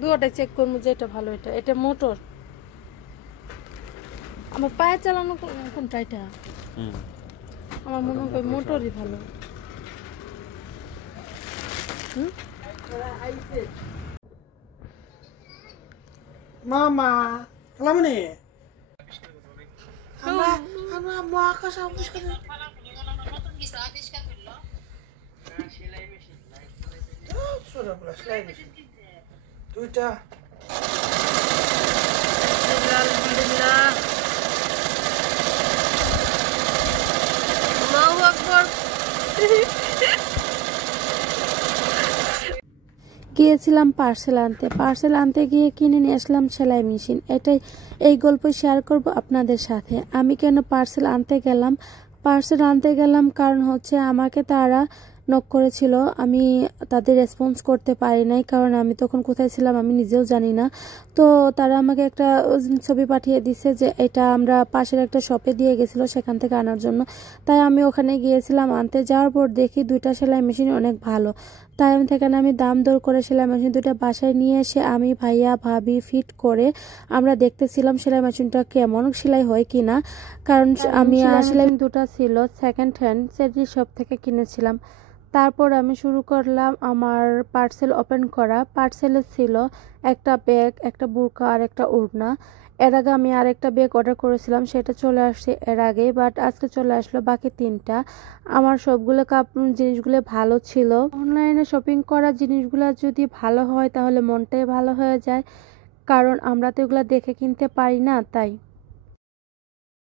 দুটোটাই check করবো যেটা ভালো। এটা এটা মোটর, আমার পায়ে চালানো কোনটা? এটা আমার মনে হয় মোটরই ভালো। মামা লামনি আমরা আমরা মহাকাশ আবিষ্কার নতুন কিছু আবিষ্কার করলো সেলাই মেশিন সেলাই মেশিন দুইটা আল্লাহু আকবার। গিয়েছিলাম পার্সেল আনতে গিয়ে কিনে নিয়ে আসলাম সেলাই মেশিন। এটাই এই গল্প শেয়ার করব আপনাদের সাথে। আমি কেন পার্সেল আনতে গেলাম কারণ হচ্ছে আমাকে তারা নক করেছিল, আমি তাদের রেসপন্স করতে পারি নাই কারণ আমি তখন কোথায় ছিলাম আমি নিজেও জানি না। তো তারা আমাকে একটা ছবি পাঠিয়ে দিছে যে এটা আমরা পাশের একটা শপে দিয়ে গেছিল সেখান থেকে আনার জন্য। তাই আমি ওখানে গিয়েছিলাম, আনতে যাওয়ার পর দেখি দুইটা সেলাই মেশিন অনেক ভালো। তাই আমি দাম দর করে সেলাই মেশিন দুইটা বাসায় নিয়ে এসে আমি ভাইয়া ভাবি ফিট করে আমরা দেখতেছিলাম সেলাই মেশিনটা কেমন সেলাই হয় কিনা। কারণ আমি আসলে দুটো ছিল সেকেন্ড হ্যান্ড সেটি শপ থেকে কিনেছিলাম। তারপর আমি শুরু করলাম আমার পার্সেল ওপেন করা। পার্সেলে ছিল একটা ব্যাগ, একটা বোরকা আর একটা ওড়না। এর আগে আমি আরেকটা ব্যাগ অর্ডার করেছিলাম, সেটা চলে আসছে এর আগে, বাট আজকে চলে আসলো বাকি তিনটা। আমার সবগুলো জিনিসগুলো ভালো ছিল। অনলাইনে শপিং করা জিনিসগুলো যদি ভালো হয় তাহলে মনটাই ভালো হয়ে যায়, কারণ আমরা তো এগুলো দেখে কিনতে পারি না তাই।